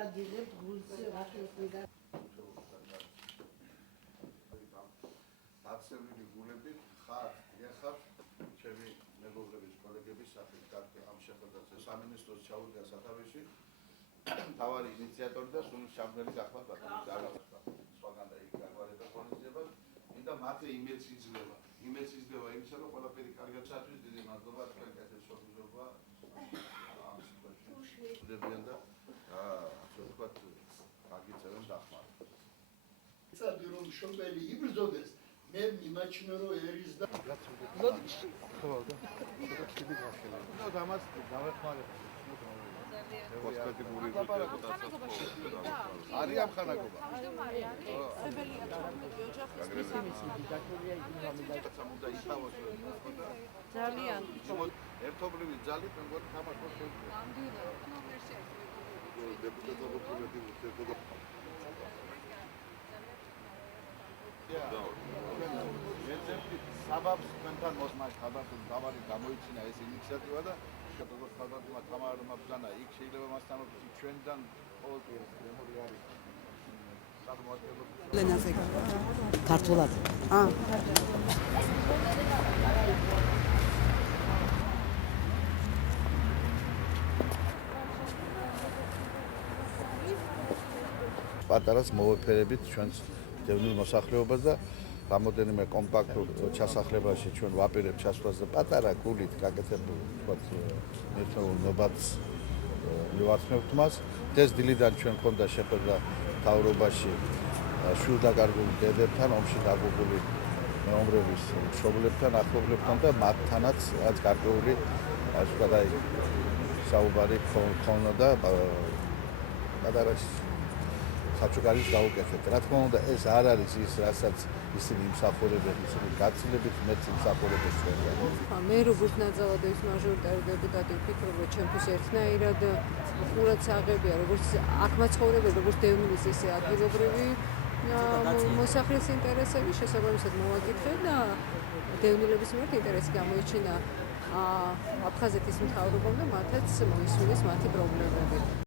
ვარაჯილებ გულზე ვახილდა. აცემილი გულებით ხარ, ეხარ ჩემი მეგობრების, კოლეგების სახით გარკვე ამ შეხვედრაზე სამინისტროს ჩავიდა სათავეში თავარი ინიციატორი და სულ ჩამგრელი გახმა ბატონი დაგახსნა. სხვაგან და იქ გაგვარება ღონისძიება, მინდა მათე იმედს იძლევა. იმედს იძლევა იმისა, რომ ყველაფერი კარგად ჩათვის, დიდი მადლობა თქვენ კეთილ სოფლმეურობა ამ სიტუაციაში. დებიან და ასე ვთქვათ, აგიწევენ დახმარებას. წადი რომ შობელი იბრძოდეს, მე მიმაჩნევ რომ ერის და ლოდიში. ხო და შეგეცდები გახსნა. და დამას დავეხმარებ. კოსტატიკური არის ამ ხანაგობა. ძალიან ერთობლივი ძალით მეგონი თამაშობს შეუძლია. საბაბს თქვენთან მოსმაშ ხალხს დავარი გამოიჩინა ეს ინიციატივა და როგორც ხალხმა თამარმა ბრძანა იქ შეიძლება მასთან ჩვენთან ყოველთვის მემორი არის ლენაზე ქართულად პატარას მოვეფერებით ჩვენს დევნილ მოსახლეობას და რამოდენიმე კომპაქტურ ჩასახლებაში ჩვენ ვაპირებთ ჩასვლას და პატარა გულით გაკეთებულ ვთქვათ ერთეულ ნობატს მივართმევთ მას. ეს დილიდან ჩვენ ქონდა შეხვედრა მთავრობაში შვილდაკარგული დედებთან, ომში დაღუპული მეომრების მშობლებთან, ახლობლებთან და მათთანაც რაც გარკვეული ასე ვთქვათ აი საუბარი ქონდა პატარას საჩუქარის გაუკეთეთ. რა თქმა უნდა, ეს არ არის ის, რასაც ისინი იმსახურებენ, ისინი გაცილებით მეც იმსახურებენ ჩვენგან. მე როგორც ნაძალადევის მაჟორიტარი დეპუტატი ვფიქრობ, რომ ჩემთვის ერთნაირად ყურადსაღებია, როგორც აქ მაცხოვრებელი, როგორც დევნილის, ისე ადგილობრივი მოსახლის ინტერესები შესაბამისად მოვაკითხე და დევნილების მიმართ ინტერესი გამოიჩინა აფხაზეთის მთავრობამ და მათაც მოისმინეს მათი პრობლემები.